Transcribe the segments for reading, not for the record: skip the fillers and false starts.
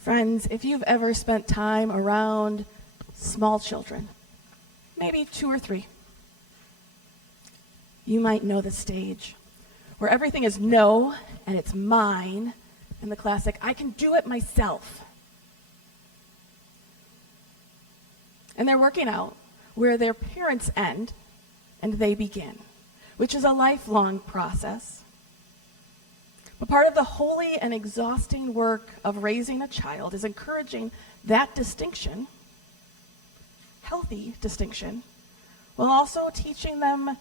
Friends, if you've ever spent time around small children, maybe 2 or 3, you might know the stage where everything is no and it's mine, and the classic, I can do it myself. And they're working out where their parents end and they begin, which is a lifelong process. But part of the holy and exhausting work of raising a child is encouraging that distinction, healthy distinction, while also teaching them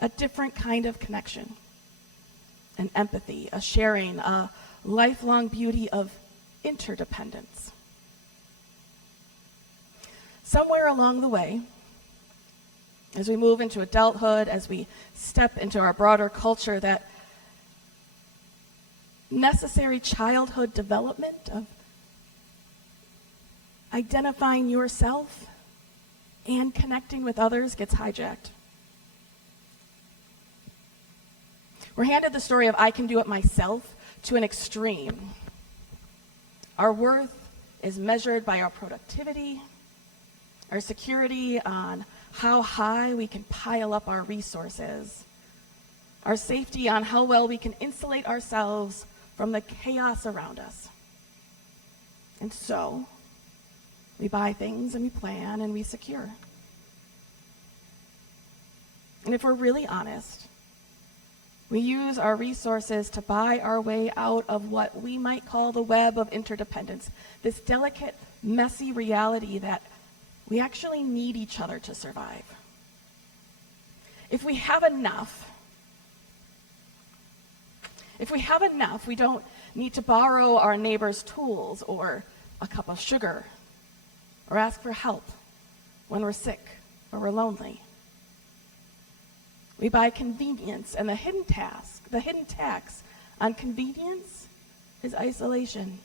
a different kind of connection, an empathy, a sharing, a lifelong beauty of interdependence. Somewhere along the way, as we move into adulthood, as we step into our broader culture, that necessary childhood development of identifying yourself and connecting with others gets hijacked. We're handed the story of I can do it myself to an extreme. Our worth is measured by our productivity, our security on how high we can pile up our resources, our safety on how well we can insulate ourselves from the chaos around us. And so, we buy things and we plan and we secure. And if we're really honest, we use our resources to buy our way out of what we might call the web of interdependence, this delicate, messy reality that we actually need each other to survive. If we have enough, we don't need to borrow our neighbor's tools or a cup of sugar or ask for help when we're sick or we're lonely. We buy convenience, and the hidden tax on convenience is isolation.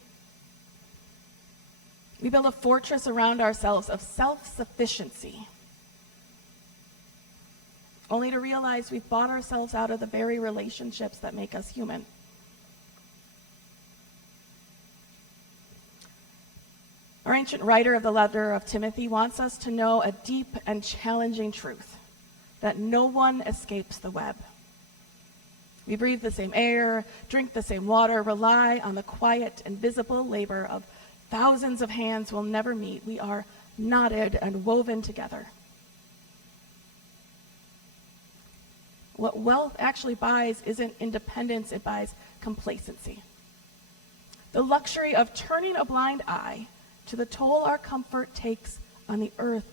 We build a fortress around ourselves of self-sufficiency, only to realize we've bought ourselves out of the very relationships that make us human. Our ancient writer of the letter of Timothy wants us to know a deep and challenging truth, that no one escapes the web. We breathe the same air, drink the same water, rely on the quiet and visible labor of thousands of hands we'll never meet. We are knotted and woven together. What wealth actually buys isn't independence, it buys complacency. The luxury of turning a blind eye to the toll our comfort takes on the earth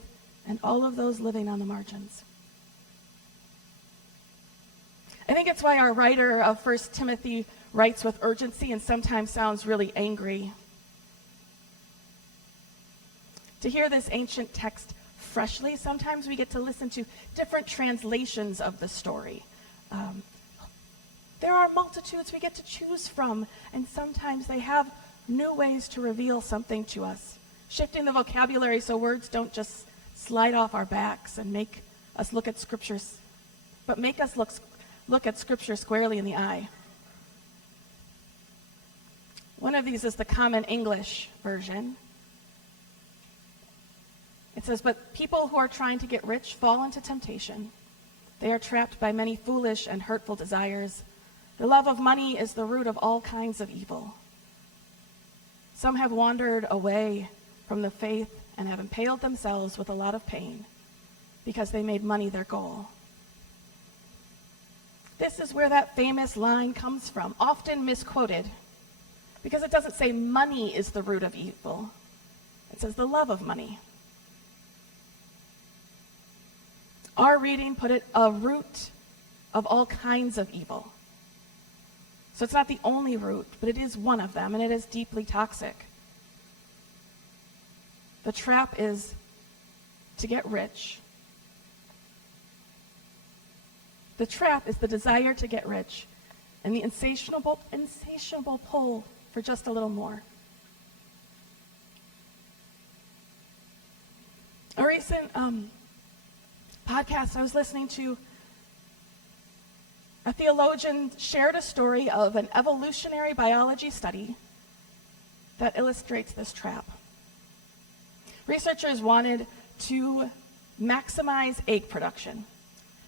and all of those living on the margins. I think it's why our writer of 1 Timothy writes with urgency and sometimes sounds really angry. To hear this ancient text freshly, sometimes we get to listen to different translations of the story. There are multitudes we get to choose from, and sometimes they have new ways to reveal something to us, shifting the vocabulary so words don't just slide off our backs and make us look at scriptures, but make us look at scripture squarely in the eye. One of these is the Common English version. It says, but people who are trying to get rich fall into temptation. They are trapped by many foolish and hurtful desires. The love of money is the root of all kinds of evil. Some have wandered away from the faith and have impaled themselves with a lot of pain because they made money their goal. This is where that famous line comes from, often misquoted, because it doesn't say money is the root of evil. It says the love of money. Our reading put it a root of all kinds of evil. So it's not the only root, but it is one of them, and it is deeply toxic. The trap is to get rich. The trap is the desire to get rich and the insatiable pull for just a little more. A recent podcast I was listening to, a theologian shared a story of an evolutionary biology study that illustrates this trap. Researchers wanted to maximize egg production,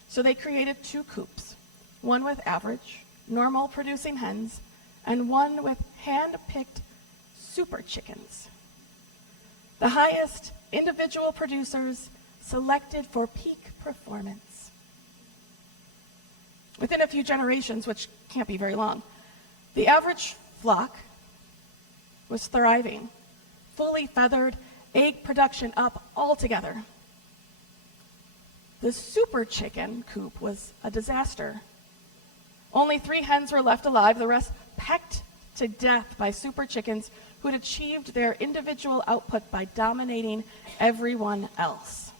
so they created 2 coops, one with average, normal producing hens, and one with hand-picked super chickens. The highest individual producers selected for peak performance. Within a few generations, which can't be very long, the average flock was thriving, fully feathered, egg production up altogether. The super chicken coop was a disaster. Only 3 hens were left alive, the rest pecked to death by super chickens who had achieved their individual output by dominating everyone else.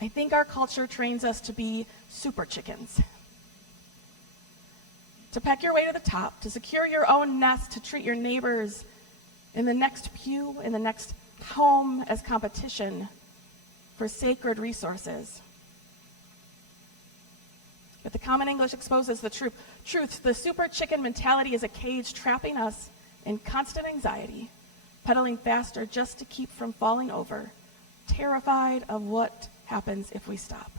I think our culture trains us to be super chickens. To peck your way to the top, to secure your own nest, to treat your neighbors in the next pew, in the next home as competition for sacred resources. But the Common English exposes the truth. The super chicken mentality is a cage trapping us in constant anxiety, pedaling faster just to keep from falling over, terrified of what happens if we stop.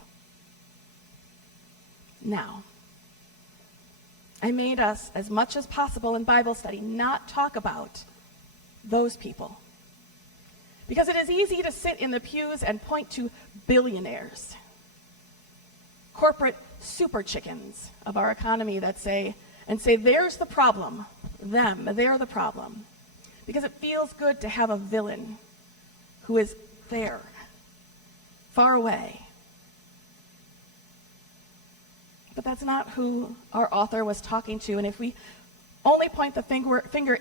Now, I made us, as much as possible in Bible study, not talk about those people. Because it is easy to sit in the pews and point to billionaires, corporate super chickens of our economy that say, there's the problem, they're the problem. Because it feels good to have a villain who is there, far away. But that's not who our author was talking to. And if we only point the finger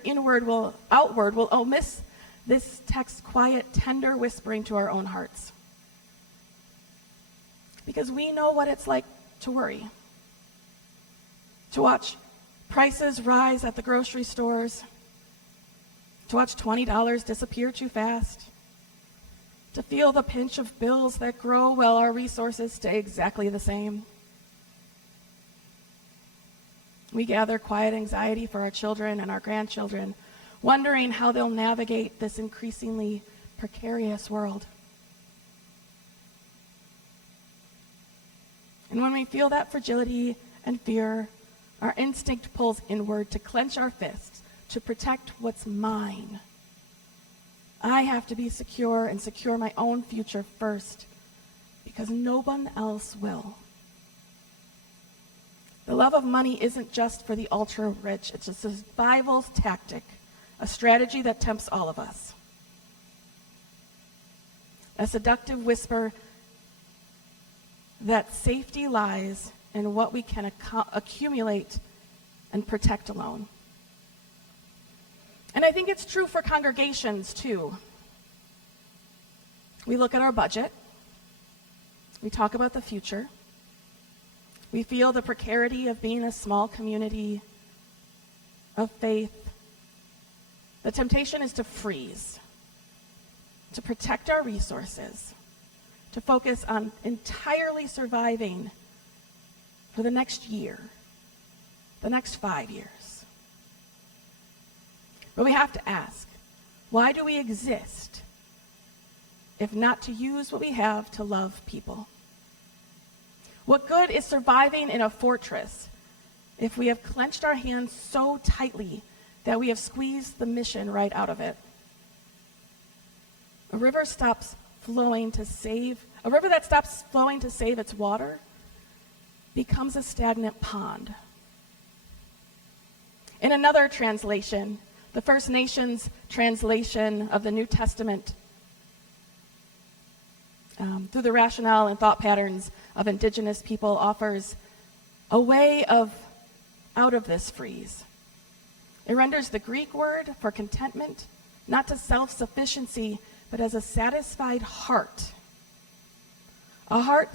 outward, we'll miss this text's quiet, tender whispering to our own hearts. Because we know what it's like to worry, to watch prices rise at the grocery stores, to watch $20 disappear too fast, to feel the pinch of bills that grow while our resources stay exactly the same. We gather quiet anxiety for our children and our grandchildren, wondering how they'll navigate this increasingly precarious world. And when we feel that fragility and fear, our instinct pulls inward to clench our fists, to protect what's mine. I have to be secure and secure my own future first, because no one else will. The love of money isn't just for the ultra-rich. It's a survival tactic, a strategy that tempts all of us. A seductive whisper that safety lies in what we can accumulate and protect alone. And I think it's true for congregations, too. We look at our budget. We talk about the future. We feel the precarity of being a small community of faith. The temptation is to freeze, to protect our resources, to focus on entirely surviving for the next year, the next 5 years. But we have to ask, why do we exist if not to use what we have to love people? What good is surviving in a fortress if we have clenched our hands so tightly that we have squeezed the mission right out of it? A river that stops flowing to save its water becomes a stagnant pond. In another translation, the First Nations translation of the New Testament, through the rationale and thought patterns of indigenous people, offers a way out of this freeze. It renders the Greek word for contentment not to self-sufficiency, but as a satisfied heart. A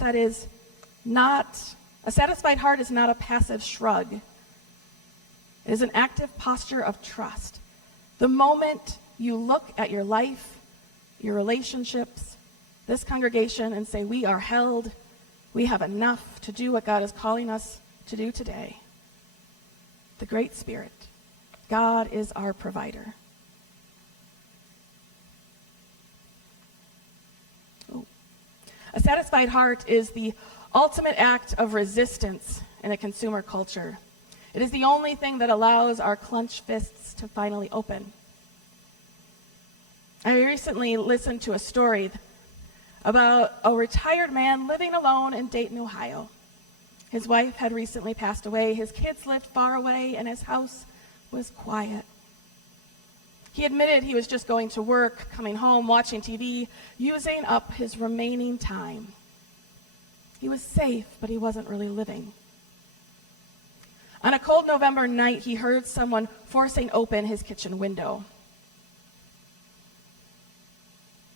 satisfied heart is not a passive shrug. It is an active posture of trust. The moment you look at your life, your relationships, this congregation, and say, we are held, we have enough to do what God is calling us to do today. the Great Spirit. God is our provider. Oh. A satisfied heart is the ultimate act of resistance in a consumer culture. It is the only thing that allows our clenched fists to finally open. I recently listened to a story about a retired man living alone in Dayton, Ohio. His wife had recently passed away, his kids lived far away, and his house was quiet. He admitted he was just going to work, coming home, watching TV, using up his remaining time. He was safe, but he wasn't really living. On a cold November night, he heard someone forcing open his kitchen window.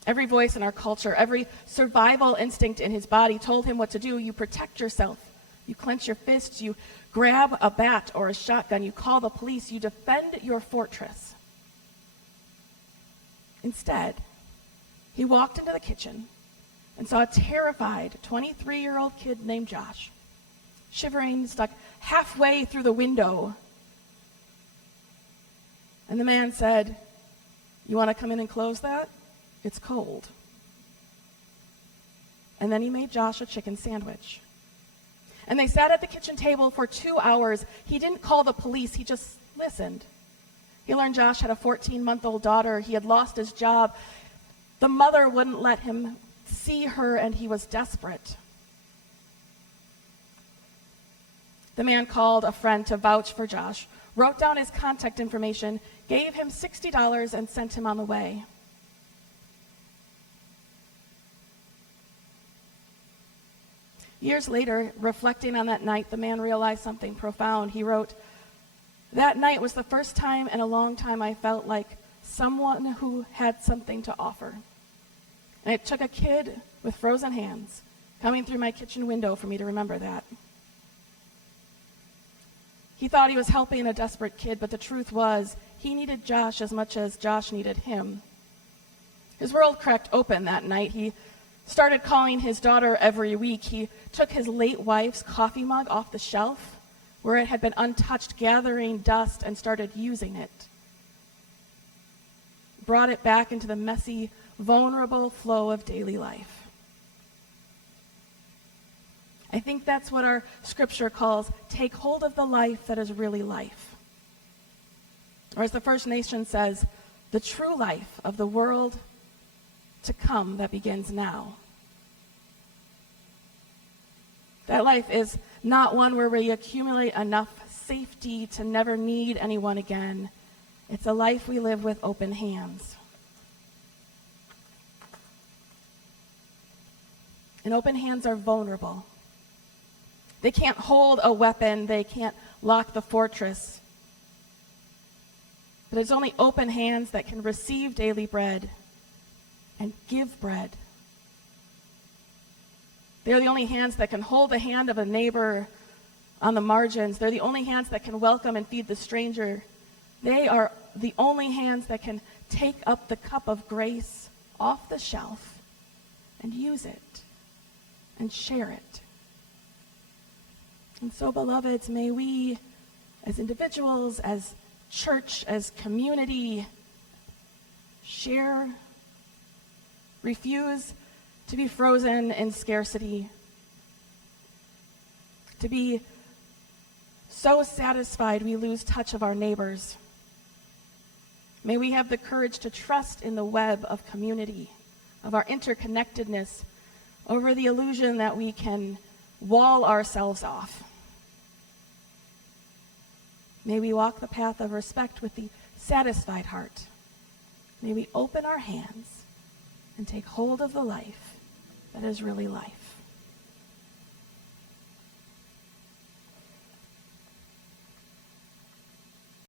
Every voice in our culture, every survival instinct in his body told him what to do. You protect yourself. You clench your fists. You grab a bat or a shotgun. You call the police. You defend your fortress. Instead, he walked into the kitchen and saw a terrified 23-year-old kid named Josh, shivering, stuck halfway through the window. And the man said, "You want to come in and close that? It's cold." And then he made Josh a chicken sandwich. And they sat at the kitchen table for 2 hours. He didn't call the police, he just listened. He learned Josh had a 14-month-old daughter. He had lost his job. The mother wouldn't let him see her, and he was desperate. The man called a friend to vouch for Josh, wrote down his contact information, gave him $60, and sent him on the way. Years later, reflecting on that night, the man realized something profound. He wrote, "That night was the first time in a long time I felt like someone who had something to offer. And it took a kid with frozen hands coming through my kitchen window for me to remember that." He thought he was helping a desperate kid, but the truth was he needed Josh as much as Josh needed him. His world cracked open that night. He started calling his daughter every week. He took his late wife's coffee mug off the shelf where it had been untouched, gathering dust, and started using it. Brought it back into the messy, vulnerable flow of daily life. I think that's what our scripture calls take hold of the life that is really life. Or as the First Nation says, the true life of the world to come that begins now. That life is not one where we accumulate enough safety to never need anyone again. It's a life we live with open hands. And open hands are vulnerable. They can't hold a weapon. They can't lock the fortress. But it's only open hands that can receive daily bread and give bread. They're the only hands that can hold the hand of a neighbor on the margins. They're the only hands that can welcome and feed the stranger. They are the only hands that can take up the cup of grace off the shelf and use it and share it. And so, beloveds, may we, as individuals, as church, as community, share, refuse to be frozen in scarcity, to be so satisfied we lose touch of our neighbors. May we have the courage to trust in the web of community, of our interconnectedness, over the illusion that we can wall ourselves off. May we walk the path of respect with the satisfied heart. May we open our hands and take hold of the life that is really life.